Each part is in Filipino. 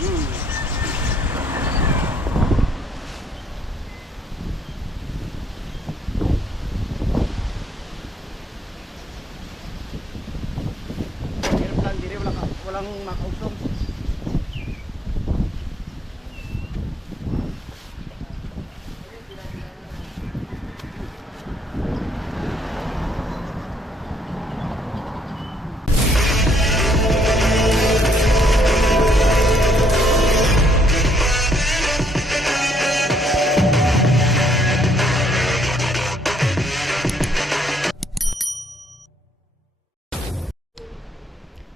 Hirap lang dire, walang makausong.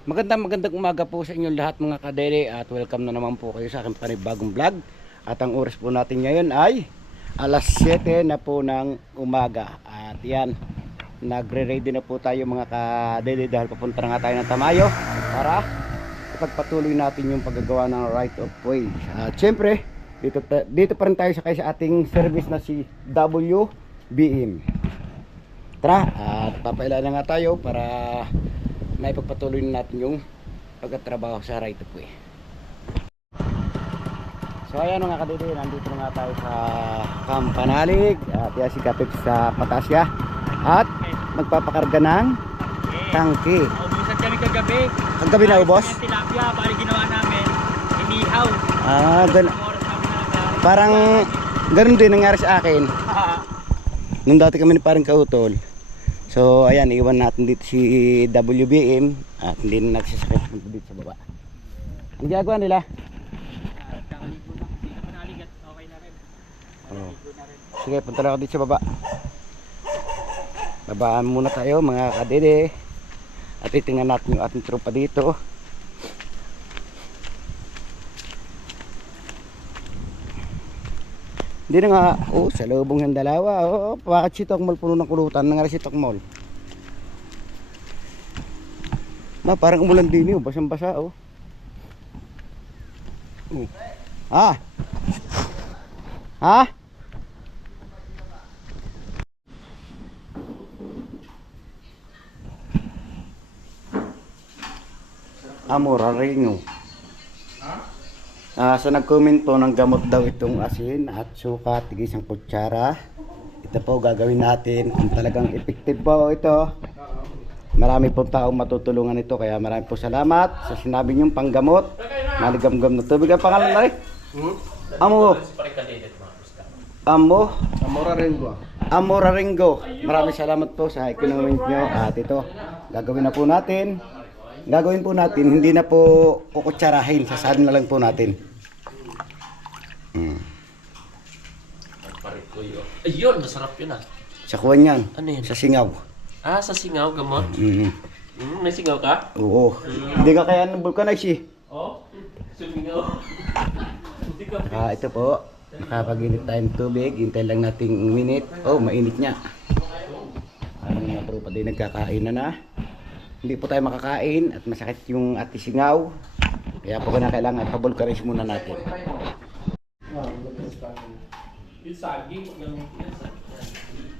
Magandang umaga po sa inyong lahat mga kadere, at welcome na naman po kayo sa aking panibagong vlog. At ang oras po natin ngayon ay alas 7 na po ng umaga. At yan, nagre-ready na po tayo mga kadere dahil papunta na nga tayo ng Tamayo para ipagpatuloy natin yung paggagawa ng right of way. At syempre dito pa rin tayo sa ating service na si WBM. Tara, at papailan na nga tayo para maipagpatuloy natin yung pagtatrabaho sa right of way. So ayan mga kadidi, nandito na nga tayo sa Kampanalig at yan si Kapip sa Patasya at magpapakarga ng tangke. Naubusan kami kagabi. Kagabi na ubos? Yung tilapia, bali ginawa namin, inihaw. Parang ganun din nangyari sa akin nung dati kami ni parang kautol. So ayan, iwan natin dito si WBM at hindi na nagsasakit dito sa baba. Ang ginagawa nila? Kakaligo na kasi kapanalig at okay na rin. Kakaligo na rin. Sige, punta na ako dito sa baba. Babaan muna tayo mga kadede at titingnan natin yung ating tropa dito. Hindi na nga, sa lubong ng dalawa. Bakit si Tokmol puno ng kulutan? Nangyari si Tokmol. Parang umulan din yun, basang-basa Ha? Ha? Amora Ringo. So nag-comment po ng gamot daw itong asin at suka, tig-isang kutsara. Ito po gagawin natin kung talagang effective po ito. Marami pong taong matutulungan ito, kaya marami po salamat sa sinabi niyong panggamot. Maligam-gam na tubig. Ang pangalan na rin? Amora Ringo. Amora Ringo. Maraming salamat po sa i-comment niyo. At ito, gagawin na po natin. Gagawin po natin, hindi na po kukutsarahin, sasahin na lang po natin. Ayun, masarap yun ah. Sa kuwan yan, Ano yun? sa singaw. Sa singaw, gamot. May singaw ka? Oo. Hindi ka kaya ng vulcanize eh. Sumingaw. Ito po, nakapag-init tayong tubig, hintay lang nating minute. Mainit niya. Ang mga tropa din nagkakain na. Hindi po tayo makakain at masakit yung ati singaw. Kaya po kailangan pabulkarize muna natin.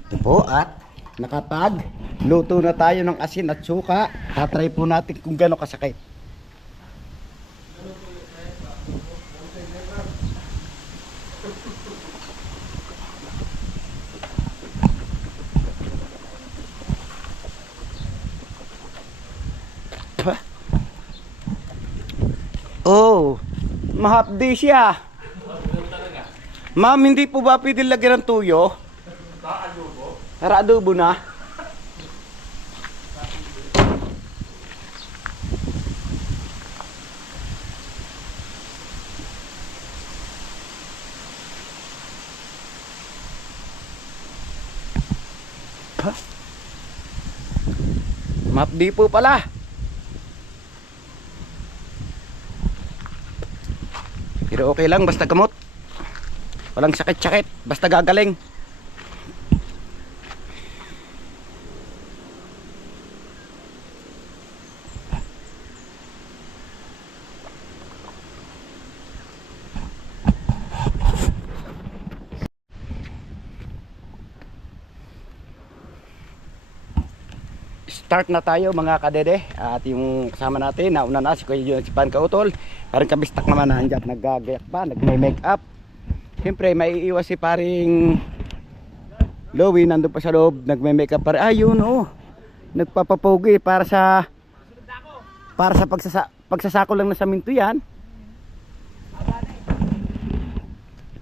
Ito po, at nakapag-luto na tayo ng asin at suka. Tatry po natin kung gaano kasakit. Mahapdi siya. Ma'am, hindi po ba pwede lagyan ng tuyo? Para adobo na. Mahapdi po pala. Pero okay lang, basta gamot. Walang sakit-sakit, basta gagaling. start na tayo mga kadede. At yung kasama natin, nauna na si Kuya Jun at si Pan Kautol. Parang kabistak naman na andyan, naggagayak pa, nagme-make up. Siyempre, may iiwas si paring Lowy, nandun pa sa loob, nagme-make up pa rin. Ayun, oh. Nagpapapogi para sa pagsasako lang ng saminto yan.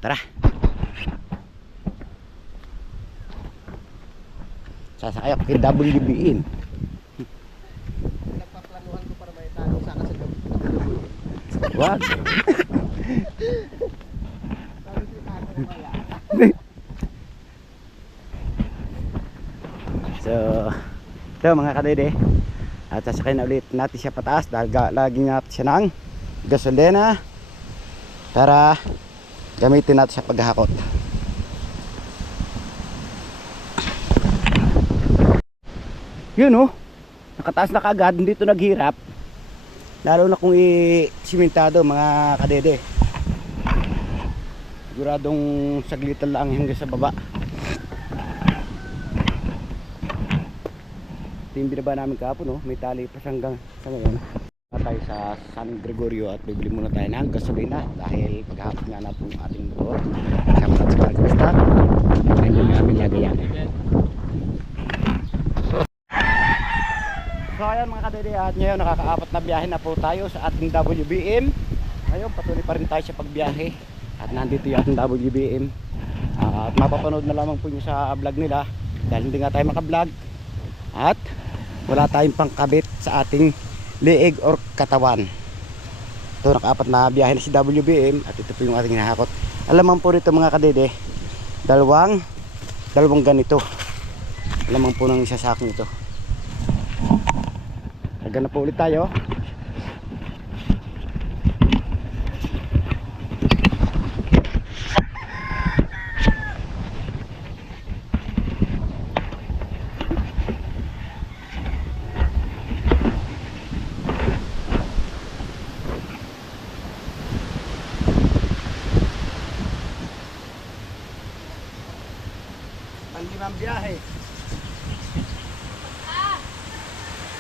Tara. Sasakay ako kay WBN. Nagpaplanuhan ko para may talo sa kasi Wag. So, ito mga kadede. At sasakay na ulit natin siya pataas dahil lagi natin siya ng gasolina para gamitin natin sa paghahakot. Yun oh, nakataas na kaagad, hindi ito naghirap. Lalo na kung i-simentado mga kadede. Siguradong saglitan lang hanggang sa baba. Ito yung binaba namin kahapon, no? May tali pa hanggang sa ngayon. Tayo sa San Gregorio at bibili muna tayo ng gasolina dahil paghapon nga natin yung ating motor. Kasama natin sa pagkasta. Ayun yung aming lagayan. So ayan mga kadede, at ngayon nakakaapat na biyahe na po tayo sa ating WBM. Ngayon patuloy pa rin tayo sa pagbiyahe. At nandito yung ating WBM. At mapapanood na lamang po nyo sa vlog nila dahil hindi nga tayo makablog. At wala tayong pangkabit sa ating leeg or katawan. Ito nakaapat na biyahe na si WBM. At ito po yung ating hinahakot. Alaman po rito mga kadede, dalawang ganito. Alaman po ng isa sa akin ito. Nagana po ulit tayo. Panglimang biyahe.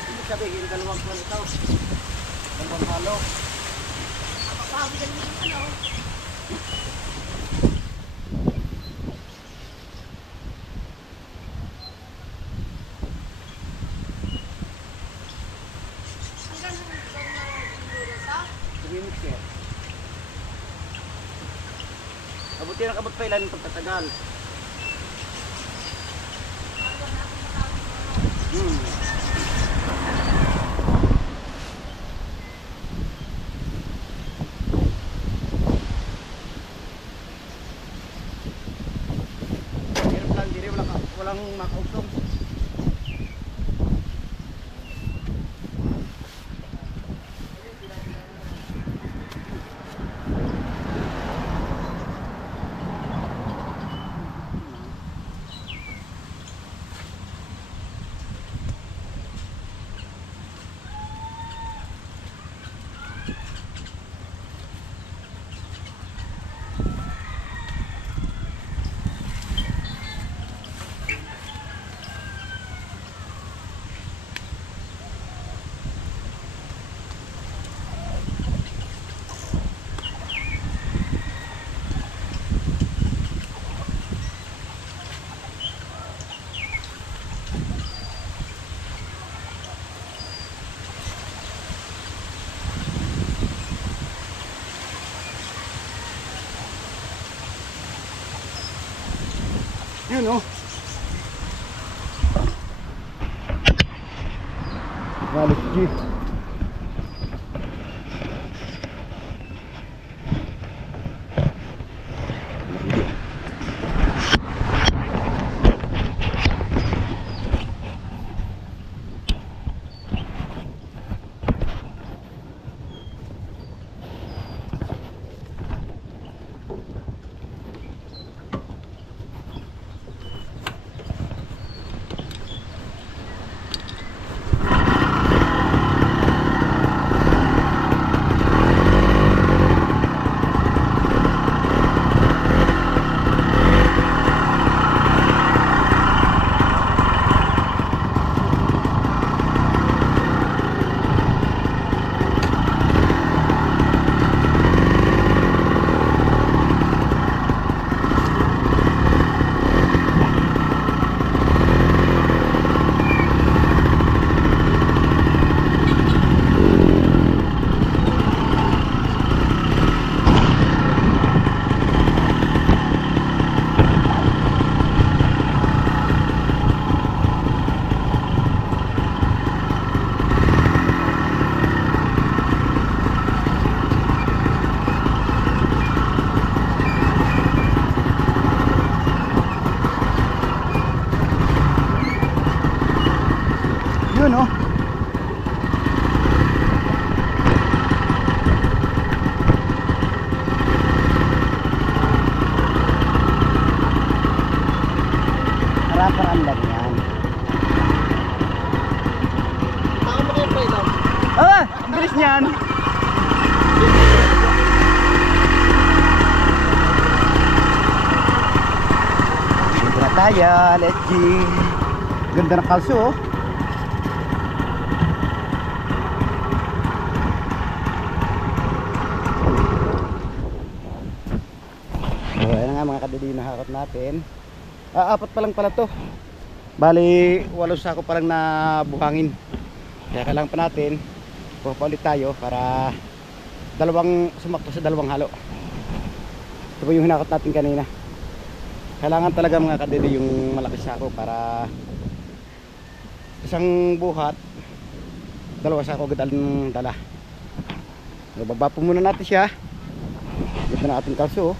Ibig sabihin, dalawang buwan ito. Dalawang halo. Tumimix eh. Abuti na kabot pa ilan yung pagtatagal. Hirap lang, diri walang makausong. Yun oh. Walis G. tayo. Let's G. Ganda ng kalso oh. So ayan nga mga kadidi yung nahakot natin. Apat pa lang pala to. Bali 8 sako pa lang na buhangin. Kaya kailangan pa natin pupulit tayo para sumakto sa dalawang halo. Ito po yung hinakot natin kanina. Kailangan talaga mga kadidi yung malaki sako para isang buhat 2 sako agad ang dala. Bababa po muna natin siya. Ito na ating kalso.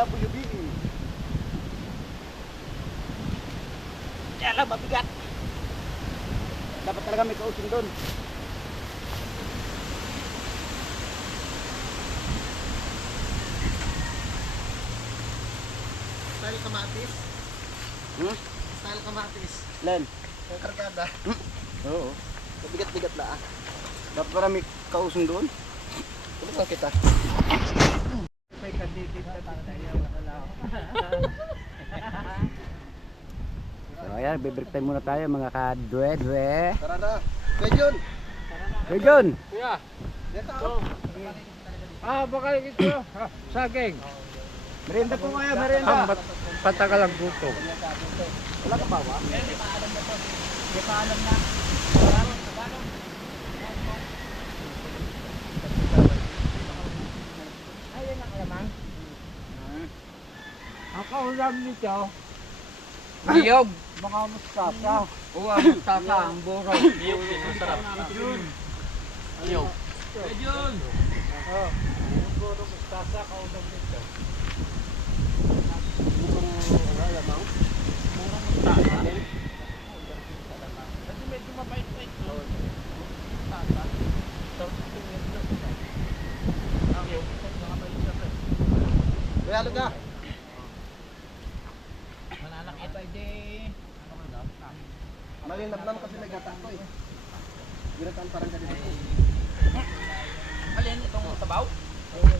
WB. Kaya lang mabigat. Dapat talaga may kausin doon. Style kamatis. Style kamatis. Len. Yung kargada. Oo. Mabigat-bigat na ah. Dapat para may kausin doon. Tulungan kita. May kandidat na tayo. So ayan, bibreak time muna tayo mga kadwedwe. Tara na. Medyon. Hey John! Kuya. Dito. Baka ito. Saging. Merienda po kayo, merienda. Patagal ang gutom. Wala ka bawa? Ang kaulam nito, niyog. Mga mustasa. Oo, ang mustasa, ang buro. Niyog din, masarap. Niyog. Yun. Ang buro mustasa, kaulam nito. Kasi medyo mapait-pait. Mustasa. Kaya luga. Manalaki ito ay Malinamnam kasi may gata ko eh. Ginatan parang ganito. alin itong sabaw? Kaya.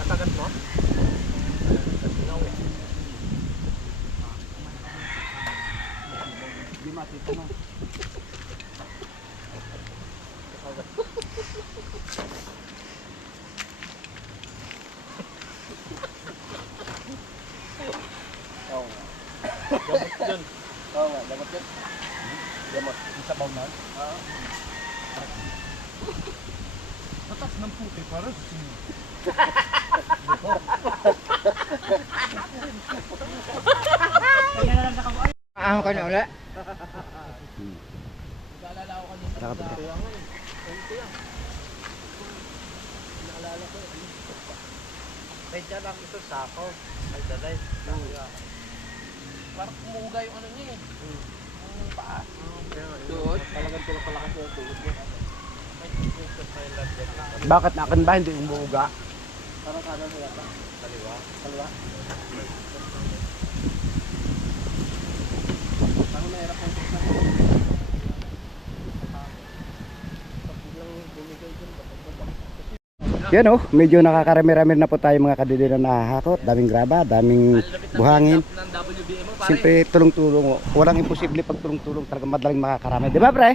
Nakagat mo? Di matito na. Gamot dyan. Oo nga, dapat yan. Gamot. Yung sabaw na? Matas ng puti para sa sino. Ako ka na ulit. Medya lang ito sako. Ay dalay. Parang kumuga yung ano niya eh. Yung paa. Doon. Talagang pinapalakas yung tuhod niya. Bakit akin ba hindi umuuga? Parang kanan sa yata. Kaliwa. Kalwa. Parang mahirap ang tuksa. Pag biglang bumigay dun, Yan oh, medyo nakakarami-rami na po tayo mga kadidi na nahahakot. Daming graba, daming buhangin. Ng WBM mo pare. Siyempre tulong-tulong. Walang imposible pag tulong-tulong. Talagang madaling makakarami. Di ba pre?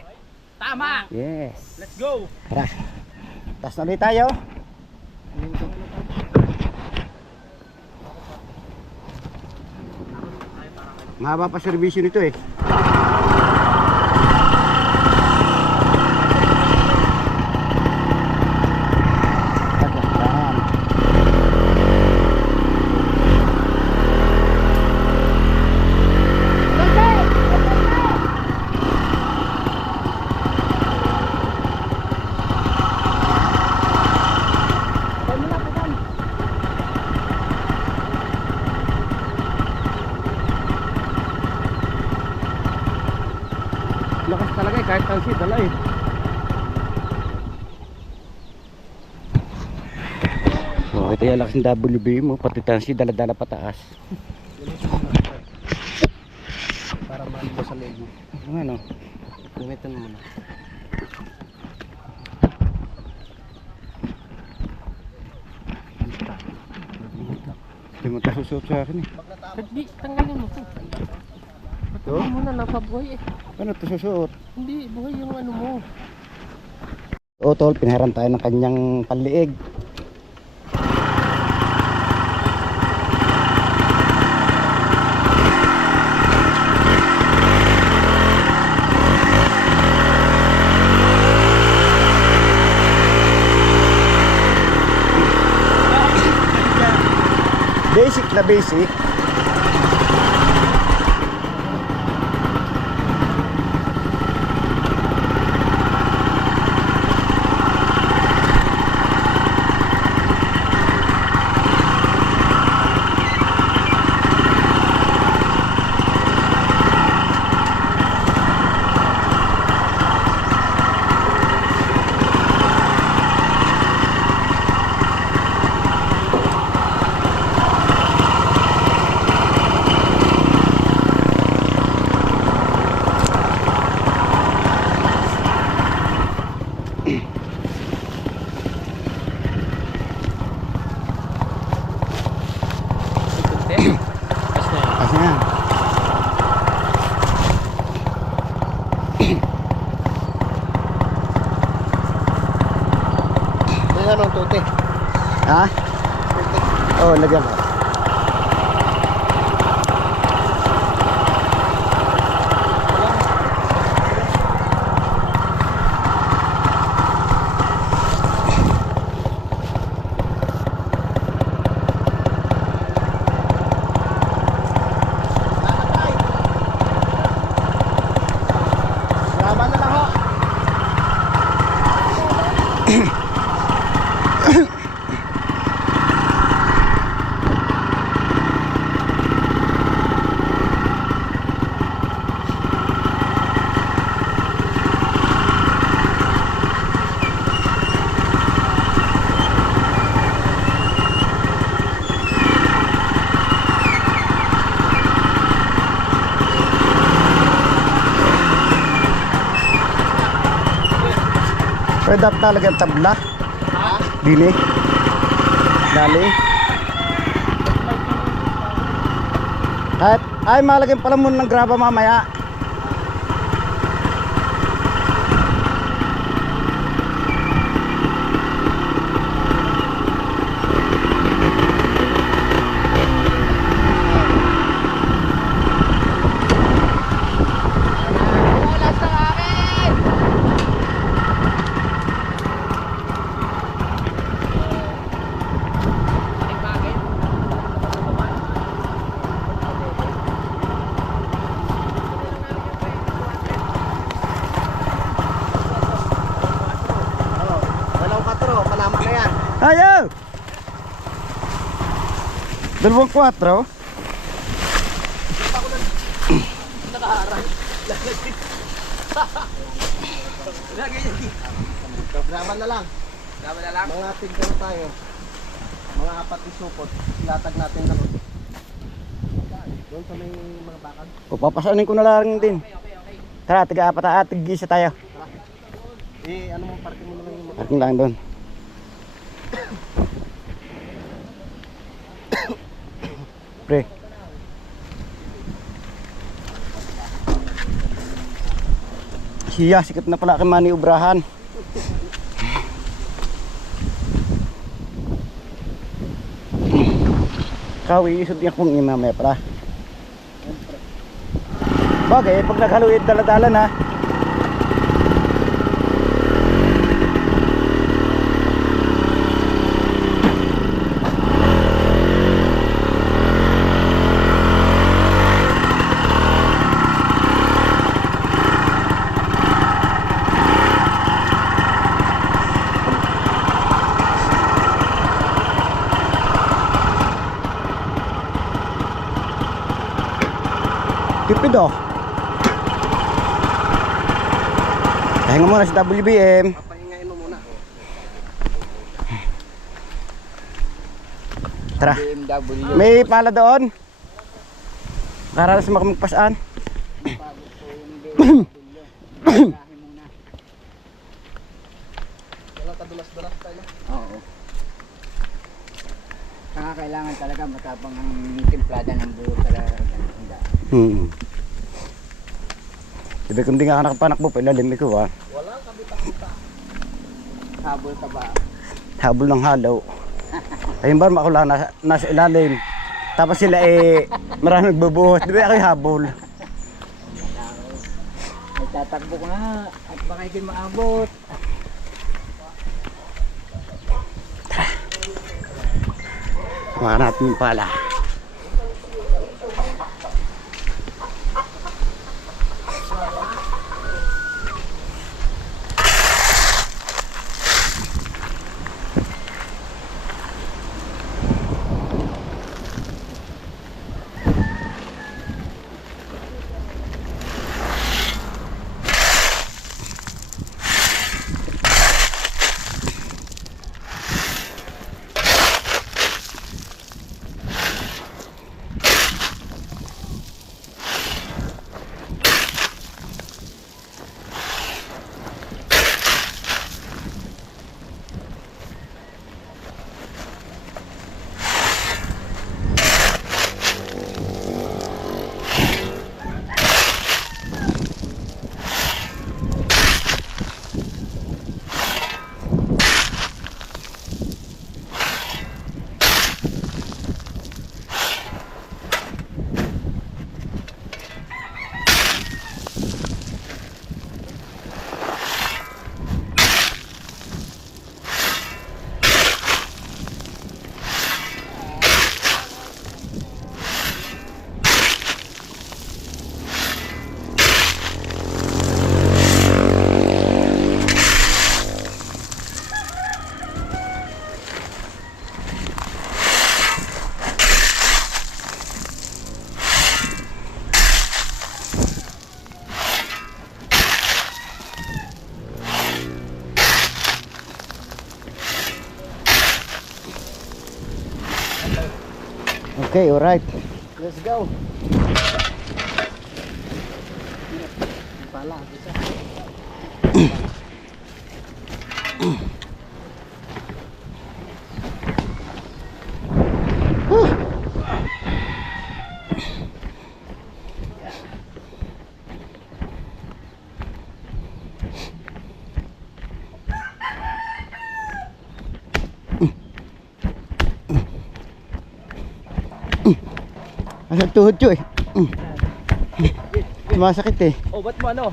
Tama! Yes. Let's go! Tara. Taas na ulit tayo. Mahaba pa servisyo nito eh. Yan. Tansi, dala eh. So, ito yung lakas ng WB mo, pati tansi, dala-dala pataas. Para maano mo sa lego. Ano? Gamitin mo na. Hindi mo tasusot sa akin eh. Hindi, tanggalin mo to. Ito? Hindi mo na napabuhay eh. Ano tasusot? Hindi, buhay yung ano mo. O tol, pinahiram tayo ng kanyang panliig. Basic na basic. Kasi nga. May ano, tute. Ha? Oo, lagyan mo. Laban na lang ho. Pwede talaga ang tabla. Dili. Dali. Kahit ay malagyan pala muna ng graba mamaya. Dalawang 4, panama na yan. Ayaw! 2-4. Laban na lang. Laban na lang. Mga tignan tayo. Mga 4 isupot. Ilatag natin lang. Doon sa may mga bakal. O papasanin ko na lang din. Tara, tiga-apat tig-isa tayo. Ano mo, parking mo naman yung mga. Parking lang doon. Pre. Siya, sikip na pala kay maniubrahan. Kawi, isod niya kung imamaya pala. Bagay, pag naghaluid dala-dala na. Tipid oh. Pahinga muna si WBM. Papahingain mo muna. Tara. BMW. May pala doon. Karalas makamagpasaan. Wala kadulas-dulas tayo. Oo. Kailangan talaga matapang ang timplada ng buo talaga. Sabi kung di nga nakapanakbo, pailalim ikaw ah. Walang kabita-kita. Habol ka ba? Habol ng halaw. Ayun ba, ako lang nasa ilalim. Tapos sila marami nagbubuhos. Di ba ako habol? Ay tatakbo ko na at baka hindi maabot. Mga natin pala. Okay, alright. Let's go. Pala, isa. Ang tuhod ko eh. Masakit eh. Oh, ba't mo ano?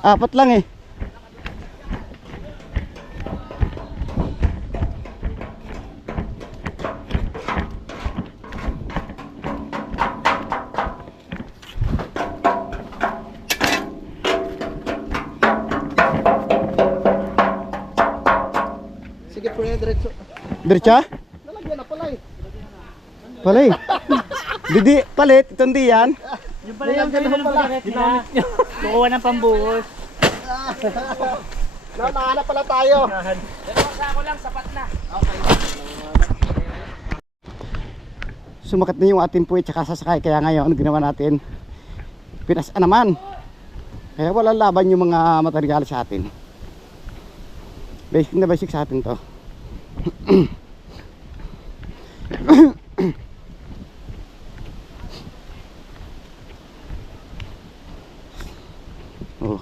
Apat lang eh. Sige, pre, diretso. Diretsa? Nalagyan na pala eh. Palay. Didi, palit. Itong di yan. Yung pala yung gawin ng pagaret nila. Kukuha ng pambuhos. Nahanap pala tayo. Sumakat na yung ating puwit tsaka sasakay. Kaya ngayon, ginawa natin pinasaan naman. Kaya wala laban yung mga material sa atin. Basic na basic sa atin to. Oh,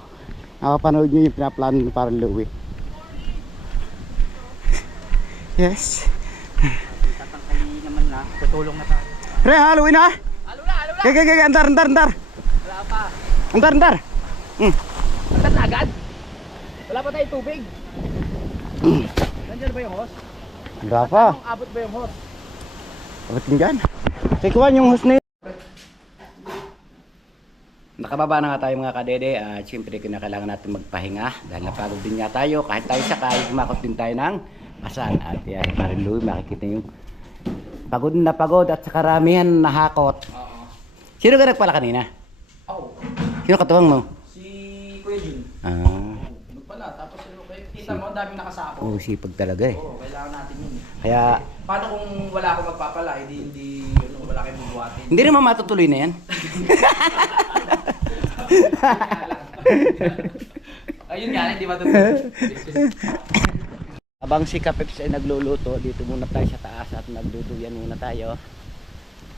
nakapanood nyo yung pinaplano ng parang Louie. Yes. Tatangkali naman na. Tutulong na tayo. Pre, haluin na. Halo na, halo na. Kaya, andar. Wala pa. Andar. Agad na agad. Wala pa tayong tubig. Nandiyan ba yung hose? Wala pa. Anong abot ba yung hose? Abot din dyan. Kikuhan yung hose na yun. Nakababa na nga tayo mga kadede at siyempre kinakailangan natin magpahinga dahil napagod din nga tayo. Kahit tayo sakay, kumakot din tayo ng pasan. At yan, Marin Louie, makikita yung pagod na pagod at sa karamihan nahakot. Oo. Sino ka nagpala kanina? Oh. Sino katuwang mo? Si yun. Doon pala, tapos kita mo, ang daming nakasako. Oo, sipag talaga eh. Oo, kailangan natin yun. Kaya, Paano kung wala akong magpapala, hindi wala kayong bubuhatin? hindi naman matutuloy na yan. Ayun nga, hindi matutuloy. Habang si Kapeps ay nagluluto, dito muna tayo sa taas at nagduduyan muna tayo.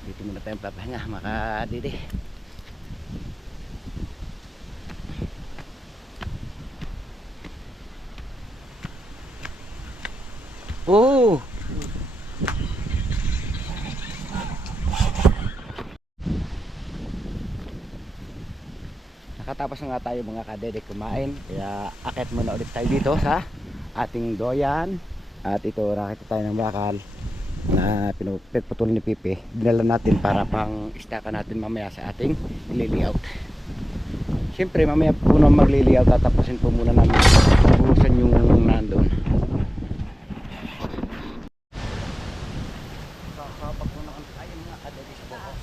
Dito muna tayo papahinga, makadidi. Oh! Nakatapos na nga tayo mga kadede kumain, kaya akit muna ulit tayo dito sa ating doyan. At ito, rakita tayo ng bakal na pinuputol ni Pipi. Dinala natin para pang istaka natin mamaya sa ating ili-layout. Siyempre mamaya po nang magli-layout, tatapusin po muna namin buhusan yung nandun. Kakapag muna kami tayo mga kadede sa bukos.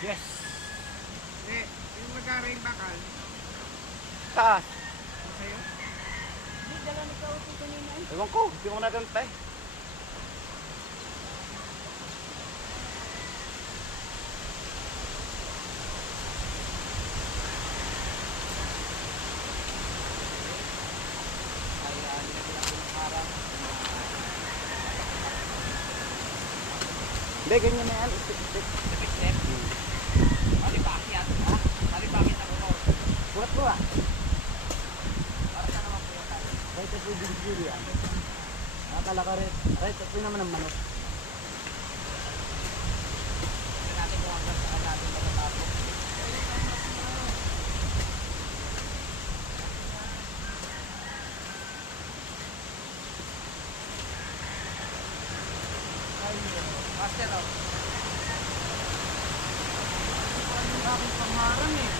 Yes. Yung mag-aring bakal, Taas. sa'yo? Ewan ko, hindi ko nagantay. Hindi, ganyan na yan. Step. Buhat ko ah. Kahit ito yung binigiri ah. Nakatala ka rin. Kahit ito naman ang manok. Master, oh. Bakit pangharang eh?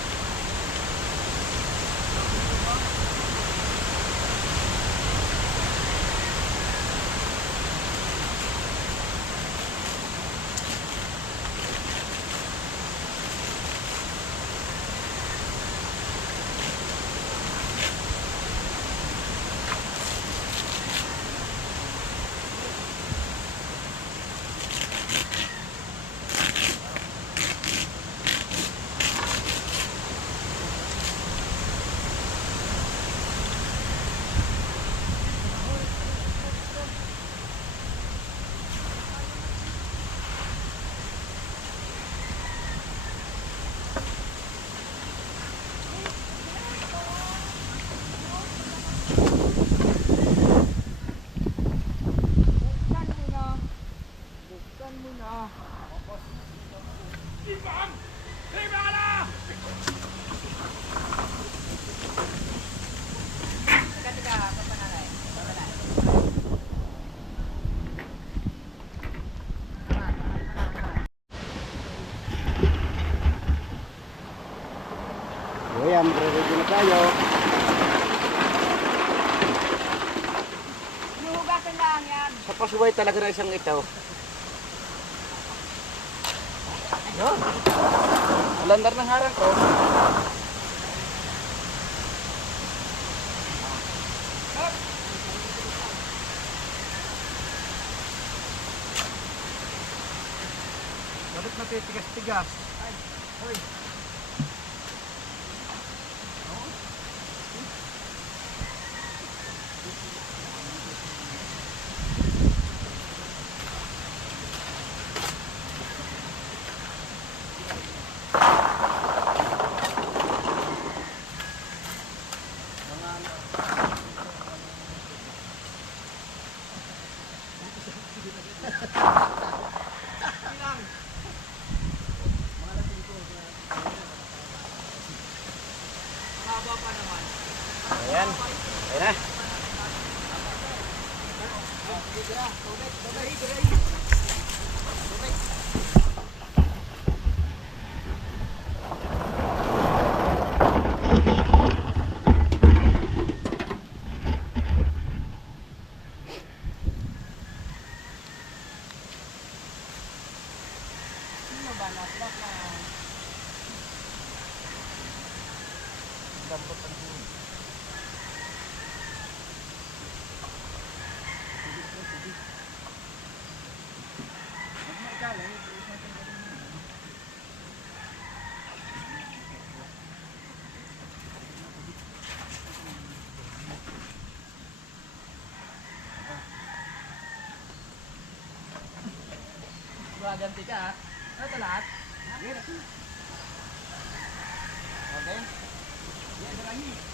tayo. Hinuhugasan lang yan. Sa pasuway talaga na isang ito. Yun. Alandar ng harang ko. Bakit natitigas-tigas? Ay, hoy. Ayan. Ayan na. Ganti ka ha. Ano ito lahat? Okay. Yan, marami.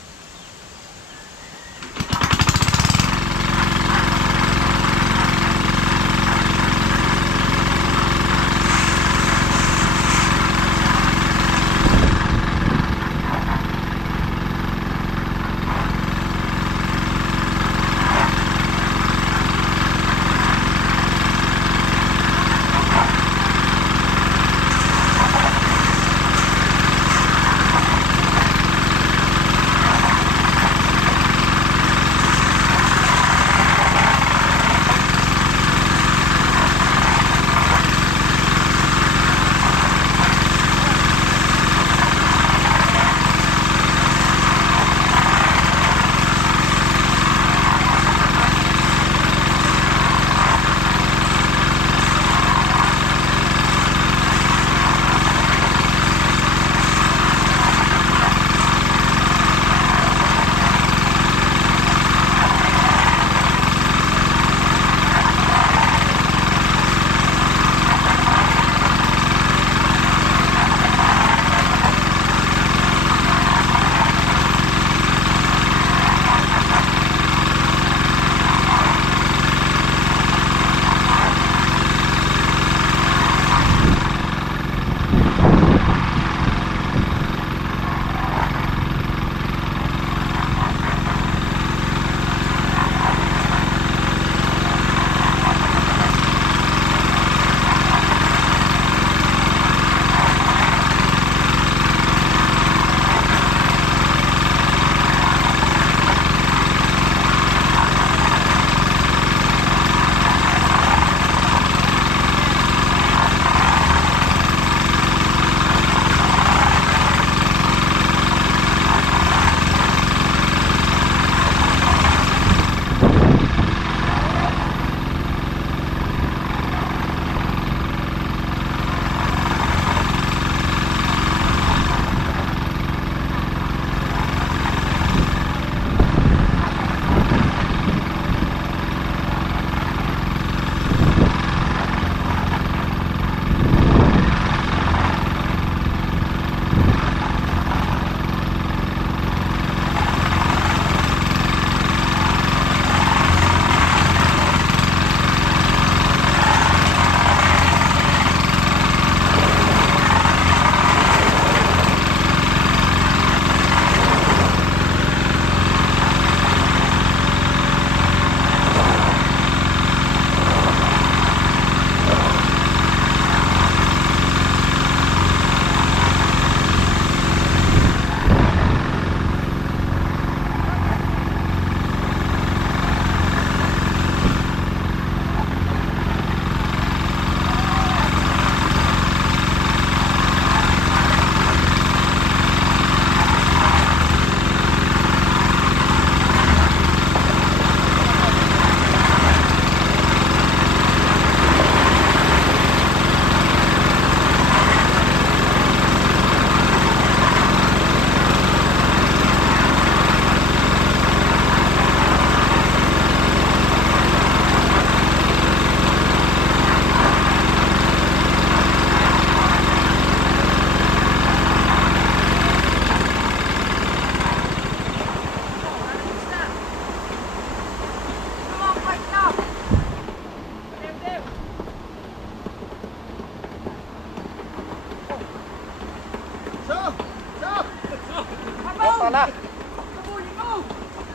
pala.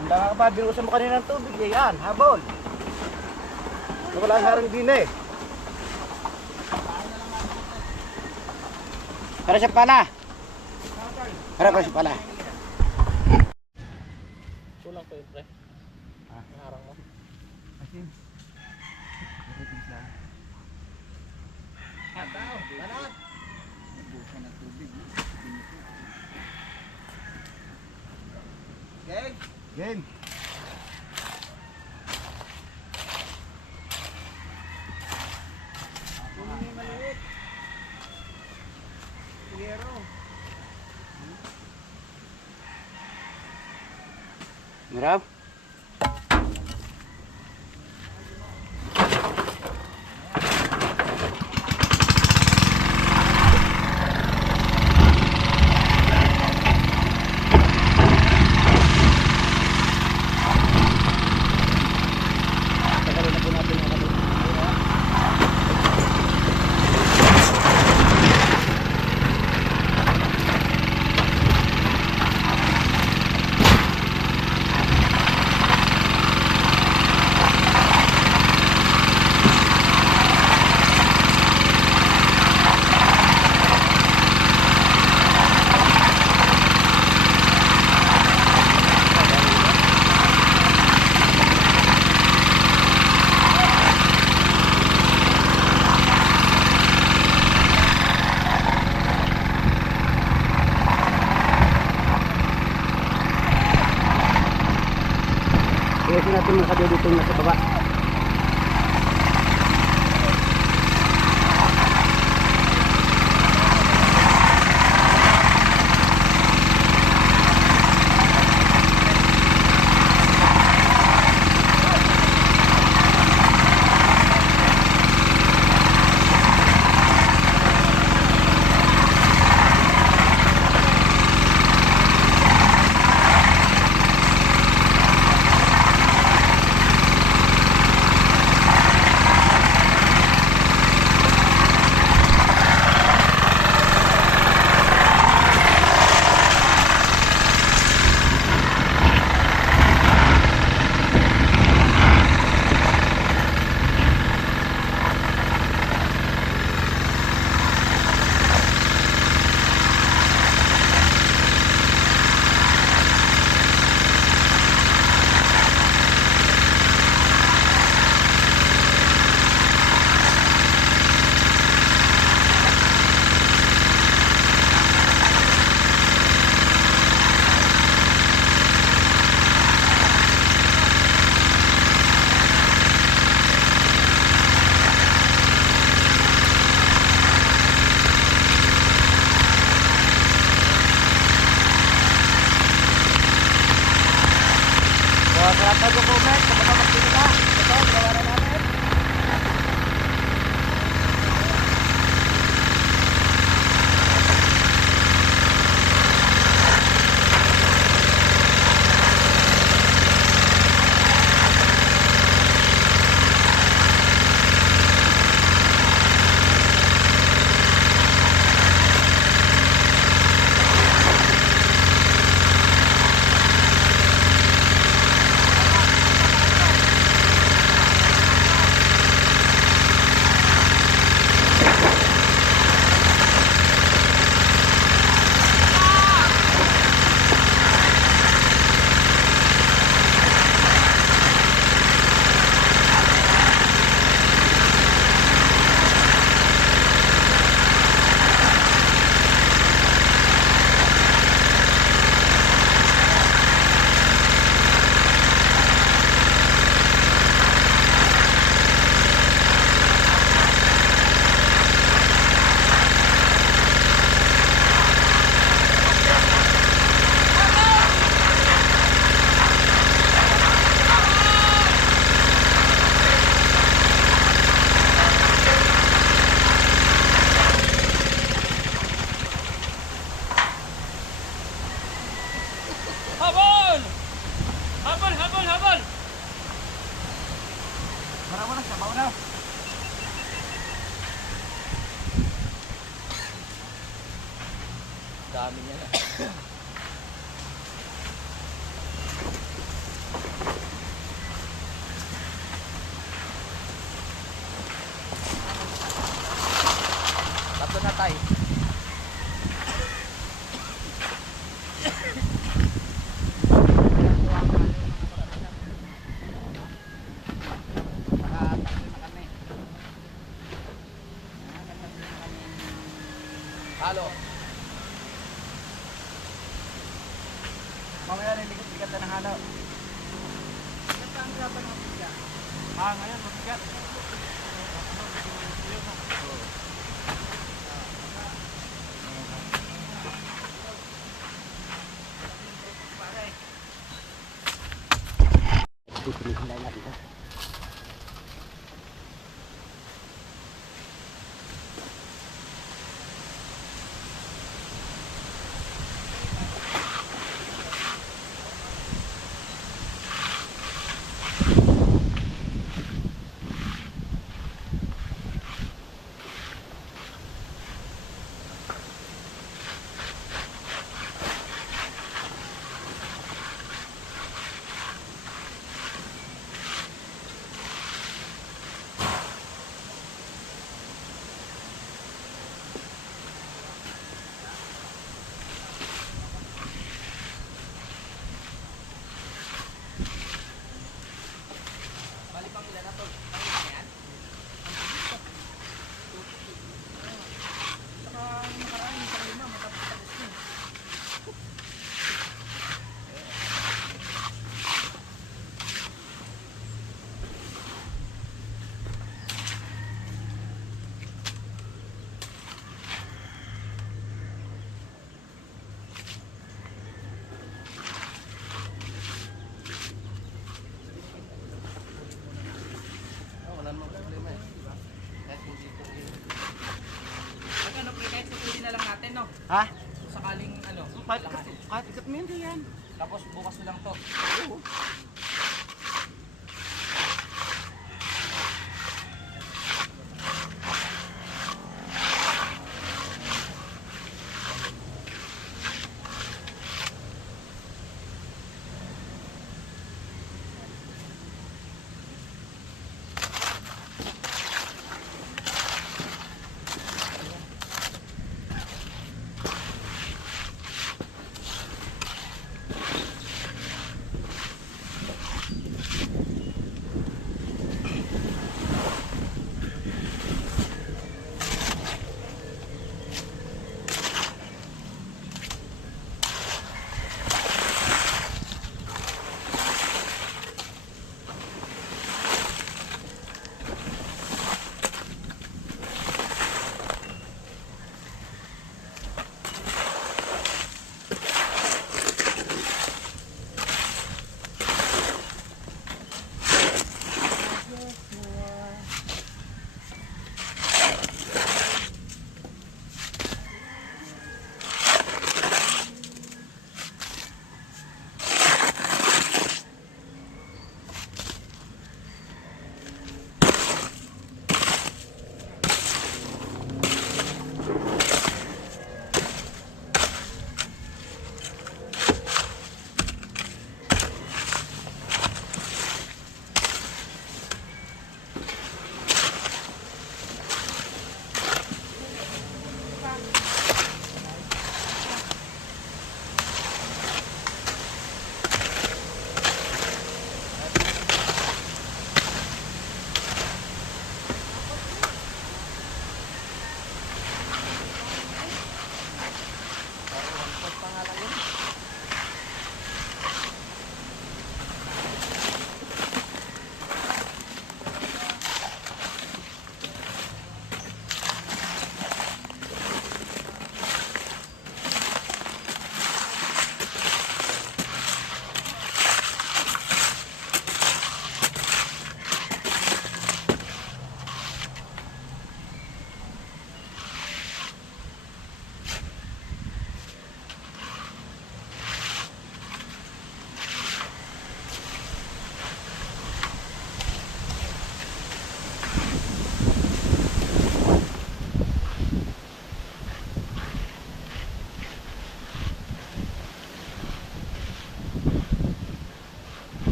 Handa nga ba, binusan mo kanina ng tubig eh, yan, habol. Wala nga rin din eh. Para siya pala. Para siya pala. Kulang ko yun, pre. Nangarang mo. Asin. Tao, banat. Game. Game. Hindi maliit. Hero. Marap. Tagalin na po natin ang kapit. Iyasin natin mga kadudutong nasa baba. Sarap na comment, kapag magpili ka. Ito, gawa na namin. Habol! Habol, habol, habol! Para mo na, sabaw na. Dami niya na. Doon na tayo. Halo. Mamaya rin ligat-ligat na ng halo. Ngayon, mabigat. Pipilihan lang natin ito. Wala namang problema eh. Kahit hindi ko Ano, pre, kahit tutuloy na lang natin, no? Ha? Sakaling, ano, Kahit ikat mo yun yan. tapos bukas na lang to.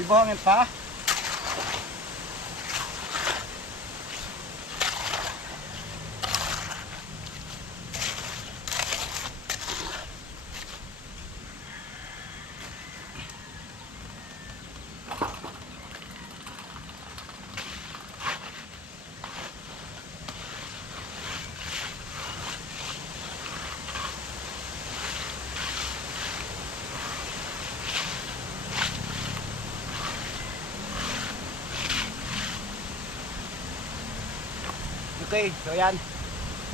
May buhangin pa? Okay, so yan.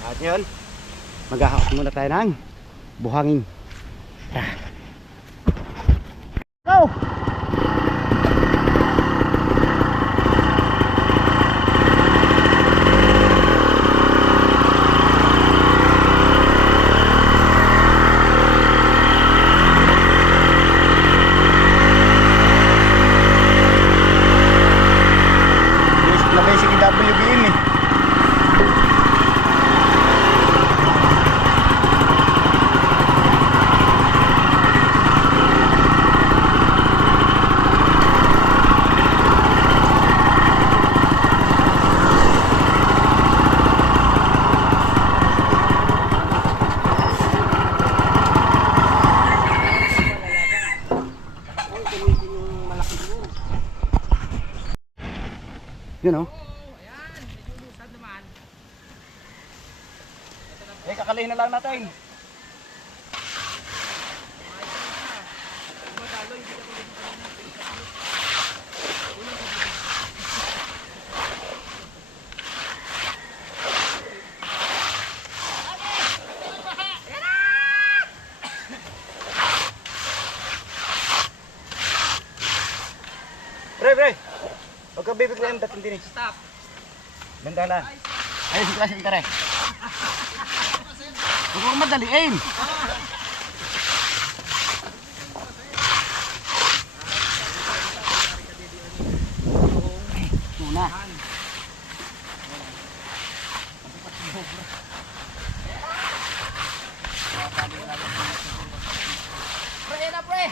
At yun, maghahakot muna tayo ng buhangin. Go! Labay si WBM eh. Yun o. Ayan, medyo lusad naman. Eh, kakalahin na lang natin. Madalo, hindi ako din Pre. Huwag ka bibiglayan dating din eh. Stop. Dandalan. Ayun si klase tara. Huwag kang madaliin. Muna. Pre na pre.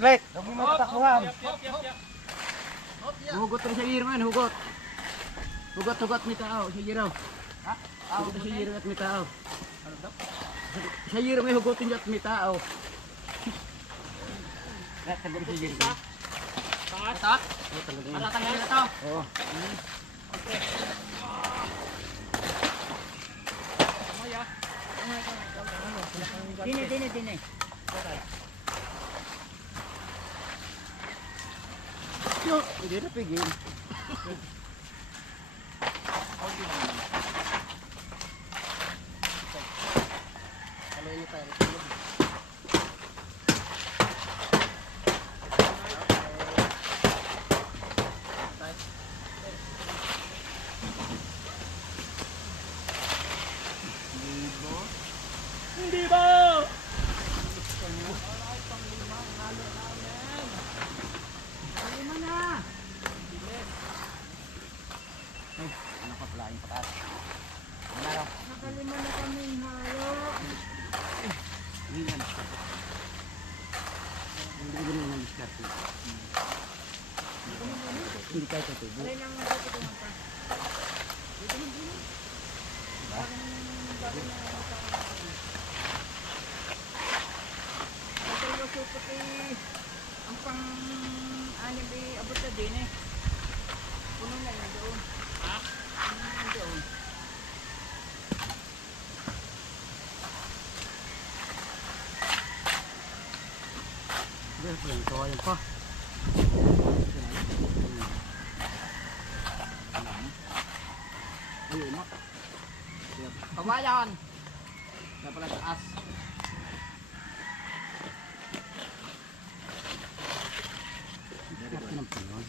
Blake, huwag mo matatakbuhan. Yap. Hugot rin sa hiro man, hugot. Hugot may tao, sa hiro. Ha? Hugot sa hiro at may tao. Ano daw? Sa hiro may hugutin niya at may tao. Tagal sa hiro. Tatak. Matatanggal na to. Oo. Okay. Maya. Dine. Yo, hindi na pigil. Hindi ba? Ano pa pala yung patas? Ano na? Nakalima na kaming halo. Hindi yan. Hindi ko rin ang diskarte. Hindi kahit ito. Alay lang ang tututungan pa. Ito yung supot eh. Ang pang-anim eh, abot na din eh. Puno na yun doon. Ha? Puno na yun doon. Hindi, kawayan pa. Ayun na. Kawayan! Dapat lang taas. Diretso ng pinon.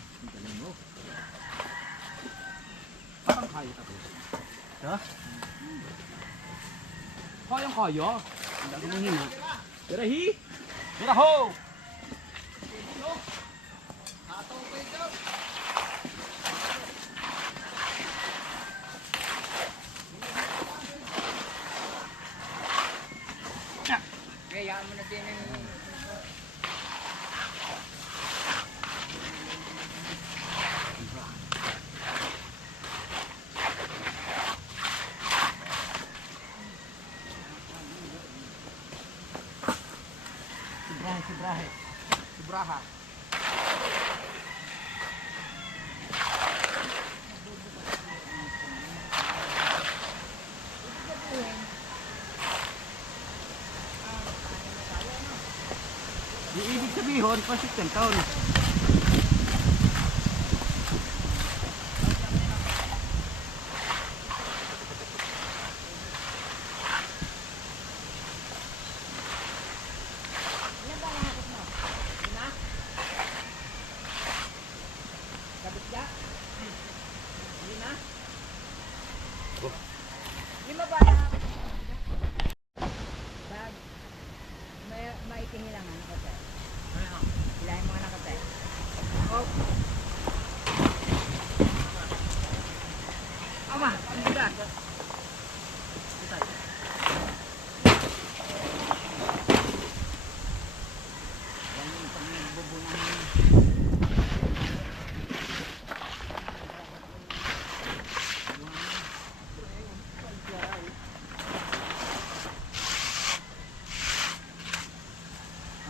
Parang kaya tapos. Ha? Kaya. Ang dami ng hina. Tirahi! Tiraho! mo na din ang... Sobraha. Di ibig sabihin, pasit yan taon. Kabit ya? Hindi na? Lima ba na? Bag. Maitingilangan ako tayo. Ilahin mga nakatay. Oh. Ama, ang bigat.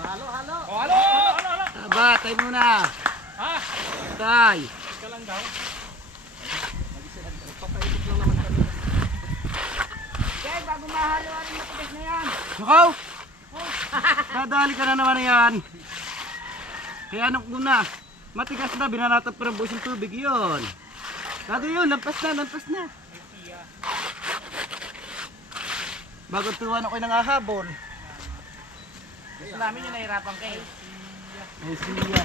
Halo, halo. Oh, halo! Halo! Aba, tayo muna. Ha? Tay. Ika lang daw. Jay, bago mahalo, anong matigas na yan? Nakaw! Dadali ka na naman na yan. Kaya ano muna, matigas na, binanatap ko ng buhos yung tubig yun. Kado yun, lampas na, lampas na. Bago tuwan ako ng ahabol. Gusto namin yung nahirapan kayo. Ay siya.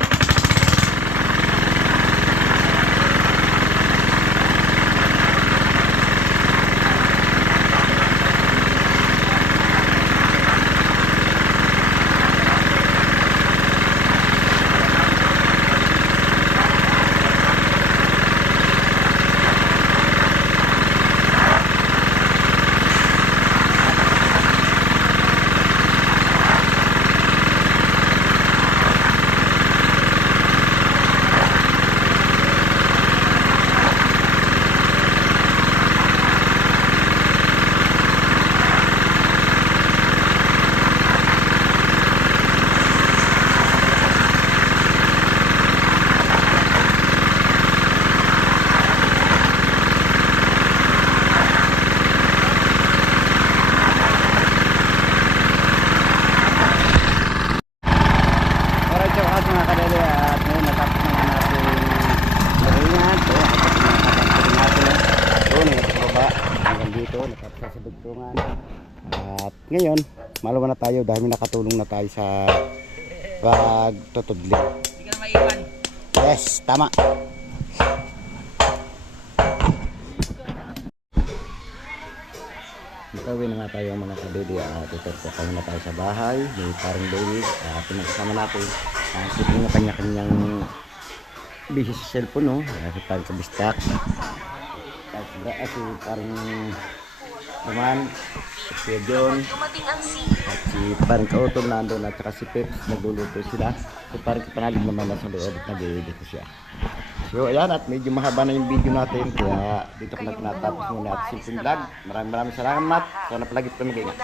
Alright, so mga kadali at ngayon natapos na nga natin maringan. So, natapos na natin doon sa baba hanggang dito, natapos na sa dugtungan. At ngayon, malawa na tayo dahil nakatulong na tayo sa pagtutudli. Hindi ka na maiwan. Yes, tama. Nakawin na nga tayo mga kadidi at ito po kami na tayo sa bahay may parang David at pinagkasama natin siguro na kanya-kanyang busy sa cellphone no kasi parang kabistak at si parang Roman si John at si parang Kautong nandun at saka si Peps nagluluto sila so parang kapanalig naman na sa loob at nag-edit ko siya. So ayan at medyo mahaba na yung video natin kaya dito ko na tinatapos muna at simple vlog. Maraming salamat. Sana palagi po mag-ingat.